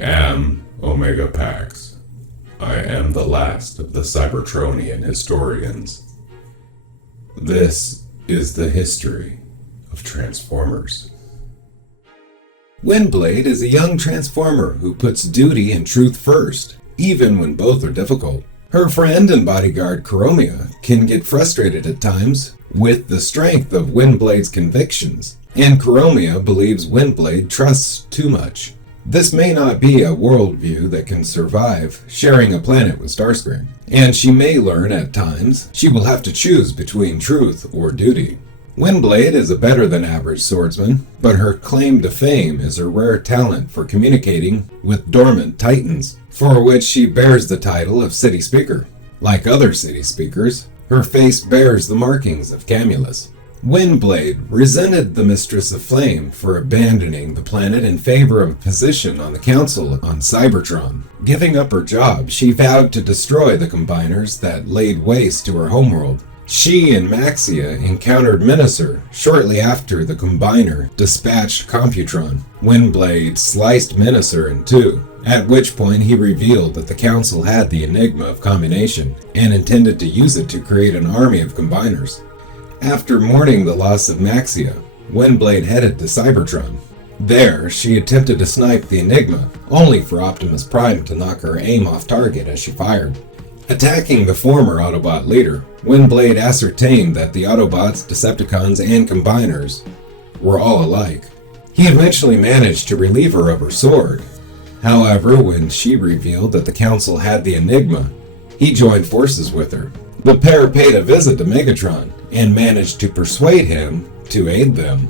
am Omega Pax. I am the last of the Cybertronian historians. This is the history of Transformers. Windblade is a young Transformer who puts duty and truth first, even when both are difficult. Her friend and bodyguard Chromia can get frustrated at times with the strength of Windblade's convictions, and Chromia believes Windblade trusts too much. This may not be a worldview that can survive sharing a planet with Starscream, and she may learn at times she will have to choose between truth or duty. Windblade is a better than average swordsman, but her claim to fame is her rare talent for communicating with dormant titans, for which she bears the title of Cityspeaker. Like other Cityspeakers, her face bears the markings of Caminus. Windblade resented the Mistress of Flame for abandoning the planet in favor of a position on the Council on Cybertron. Giving up her job, she vowed to destroy the Combiners that laid waste to her homeworld. She and Maxia encountered Menacer shortly after the Combiner dispatched Computron. Windblade sliced Menacer in two, at which point he revealed that the Council had the Enigma of Combination and intended to use it to create an army of Combiners. After mourning the loss of Maxia, Windblade headed to Cybertron. There, she attempted to snipe the Enigma, only for Optimus Prime to knock her aim off target as she fired. Attacking the former Autobot leader, Windblade ascertained that the Autobots, Decepticons, and Combiners were all alike. He eventually managed to relieve her of her sword. However, when she revealed that the Council had the Enigma, he joined forces with her. The pair paid a visit to Megatron and managed to persuade him to aid them.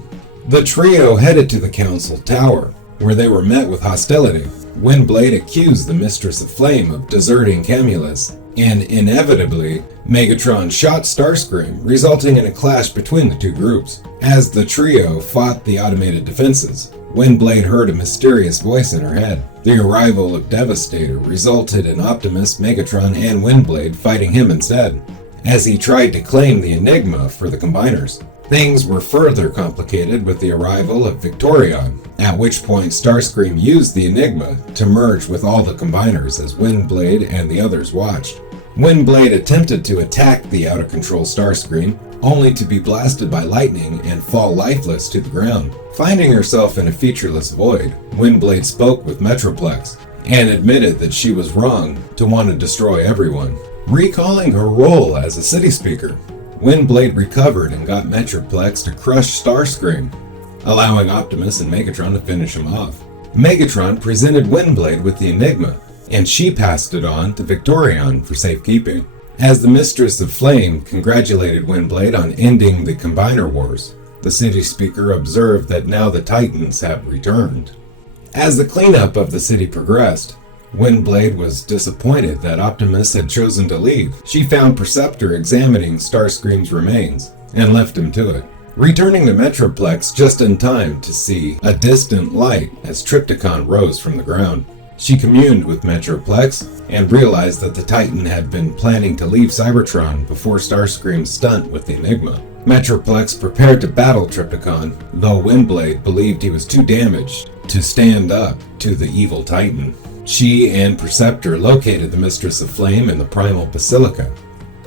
The trio headed to the Council Tower, where they were met with hostility. Windblade accused the Mistress of Flame of deserting Caminus, and inevitably, Megatron shot Starscream, resulting in a clash between the two groups. As the trio fought the automated defenses, Windblade heard a mysterious voice in her head. The arrival of Devastator resulted in Optimus, Megatron, and Windblade fighting him instead, as he tried to claim the Enigma for the Combiners. Things were further complicated with the arrival of Victorion, at which point Starscream used the Enigma to merge with all the Combiners as Windblade and the others watched. Windblade attempted to attack the out-of-control Starscream, only to be blasted by lightning and fall lifeless to the ground. Finding herself in a featureless void, Windblade spoke with Metroplex and admitted that she was wrong to want to destroy everyone. Recalling her role as a Cityspeaker, Windblade recovered and got Metroplex to crush Starscream, allowing Optimus and Megatron to finish him off. Megatron presented Windblade with the Enigma, and she passed it on to Victorion for safekeeping. As the Mistress of Flame congratulated Windblade on ending the Combiner Wars, the Cityspeaker observed that now the Titans have returned. As the cleanup of the city progressed, Windblade was disappointed that Optimus had chosen to leave. She found Perceptor examining Starscream's remains and left him to it, returning to Metroplex just in time to see a distant light as Trypticon rose from the ground. She communed with Metroplex and realized that the Titan had been planning to leave Cybertron before Starscream's stunt with the Enigma. Metroplex prepared to battle Trypticon, though Windblade believed he was too damaged to stand up to the evil Titan. She and Perceptor located the Mistress of Flame in the Primal Basilica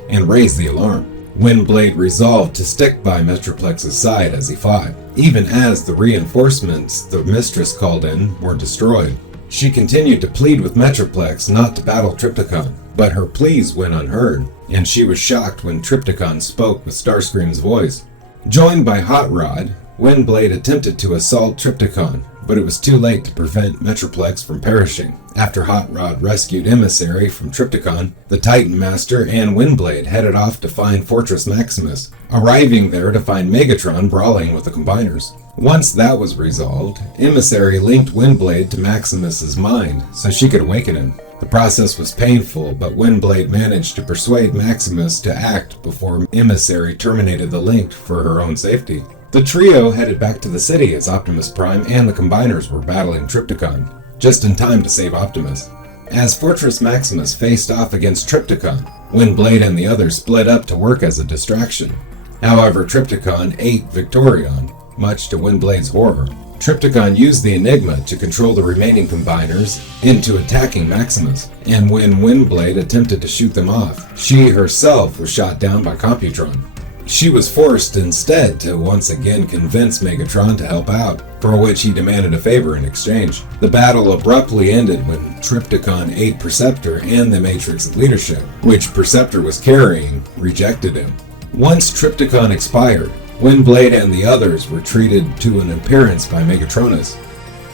and raised the alarm. Windblade resolved to stick by Metroplex's side as he fought, even as the reinforcements the Mistress called in were destroyed. She continued to plead with Metroplex not to battle Trypticon, but her pleas went unheard, and she was shocked when Trypticon spoke with Starscream's voice. Joined by Hot Rod, Windblade attempted to assault Trypticon, but it was too late to prevent Metroplex from perishing. After Hot Rod rescued Emissary from Trypticon, the Titan Master and Windblade headed off to find Fortress Maximus, arriving there to find Megatron brawling with the Combiners. Once that was resolved, Emissary linked Windblade to Maximus's mind so she could awaken him. The process was painful, but Windblade managed to persuade Maximus to act before Emissary terminated the link for her own safety. The trio headed back to the city as Optimus Prime and the Combiners were battling Trypticon, just in time to save Optimus. As Fortress Maximus faced off against Trypticon, Windblade and the others split up to work as a distraction. However, Trypticon ate Victorion, much to Windblade's horror. Trypticon used the Enigma to control the remaining combiners into attacking Maximus, and when Windblade attempted to shoot them off, she herself was shot down by Computron. She was forced instead to once again convince Megatron to help out, for which he demanded a favor in exchange. The battle abruptly ended when Trypticon ate Perceptor and the Matrix of Leadership, which Perceptor was carrying, rejected him. Once Trypticon expired, Windblade and the others were treated to an appearance by Megatronus,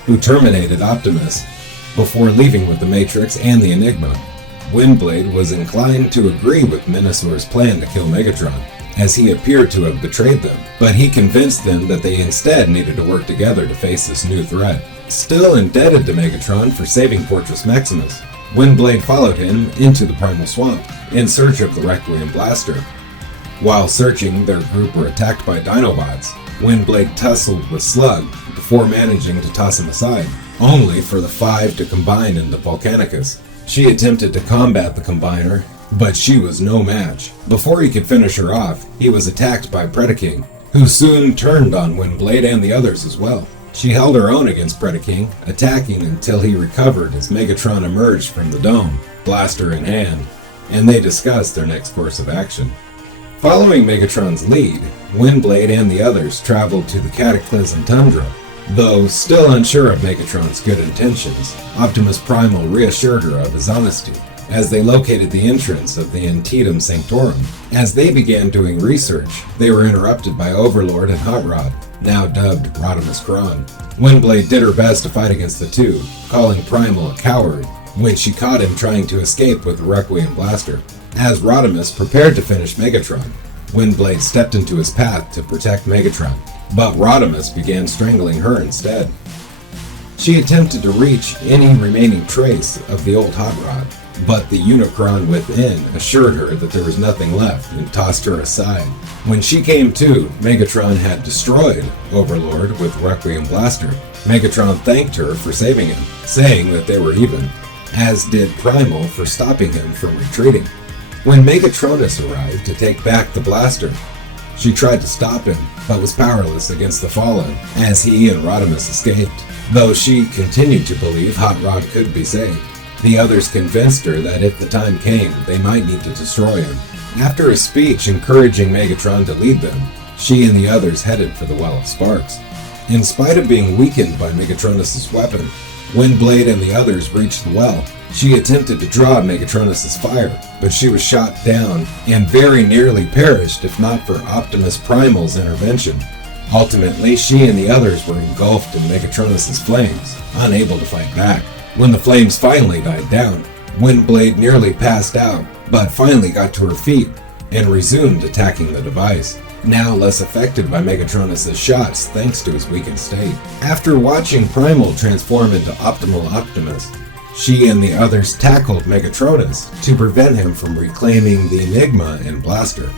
who terminated Optimus before leaving with the Matrix and the Enigma. Windblade was inclined to agree with Minosaur's plan to kill Megatron, as he appeared to have betrayed them, but he convinced them that they instead needed to work together to face this new threat. Still indebted to Megatron for saving Fortress Maximus, Windblade followed him into the Primal Swamp in search of the Requiem Blaster. While searching, their group were attacked by Dinobots. Windblade tussled with Slug before managing to toss him aside, only for the five to combine into Volcanicus. She attempted to combat the Combiner, but she was no match. Before he could finish her off, he was attacked by Predaking, who soon turned on Windblade and the others as well. She held her own against Predaking, attacking until he recovered as Megatron emerged from the dome, blaster in hand, and they discussed their next course of action. Following Megatron's lead, Windblade and the others traveled to the Cataclysm Tundra. Though still unsure of Megatron's good intentions, Optimus Primal reassured her of his honesty as they located the entrance of the Antietam Sanctorum. As they began doing research, they were interrupted by Overlord and Hot Rod, now dubbed Rodimus Kron. Windblade did her best to fight against the two, calling Primal a coward when she caught him trying to escape with the Requiem Blaster. As Rodimus prepared to finish Megatron, Windblade stepped into his path to protect Megatron, but Rodimus began strangling her instead. She attempted to reach any remaining trace of the old Hot Rod, but the Unicron within assured her that there was nothing left and tossed her aside. When she came to, Megatron had destroyed Overlord with Requiem Blaster. Megatron thanked her for saving him, saying that they were even, as did Primal for stopping him from retreating. When Megatronus arrived to take back the blaster, she tried to stop him, but was powerless against the Fallen, as he and Rodimus escaped, though she continued to believe Hot Rod could be saved. The others convinced her that if the time came, they might need to destroy him. After a speech encouraging Megatron to lead them, she and the others headed for the Well of Sparks. In spite of being weakened by Megatronus' weapon, Windblade and the others reached the well. She attempted to draw Megatronus' fire, but she was shot down and very nearly perished if not for Optimus Primal's intervention. Ultimately, she and the others were engulfed in Megatronus' flames, unable to fight back. When the flames finally died down, Windblade nearly passed out, but finally got to her feet and resumed attacking the device, now less affected by Megatronus' shots thanks to his weakened state. After watching Primal transform into Optimal Optimus, she and the others tackled Megatronus to prevent him from reclaiming the Enigma and Blaster.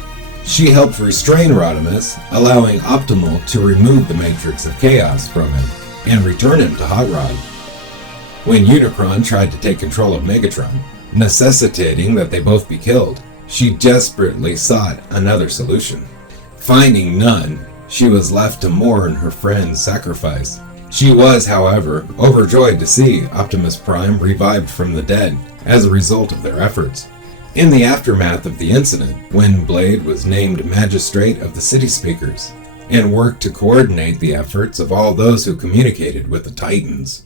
She helped restrain Rodimus, allowing Optimal to remove the Matrix of Chaos from him and return him to Hot Rod. When Unicron tried to take control of Megatron, necessitating that they both be killed, she desperately sought another solution. Finding none, she was left to mourn her friend's sacrifice. She was, however, overjoyed to see Optimus Prime revived from the dead as a result of their efforts. In the aftermath of the incident, Windblade was named Magistrate of the Cityspeakers and worked to coordinate the efforts of all those who communicated with the Titans.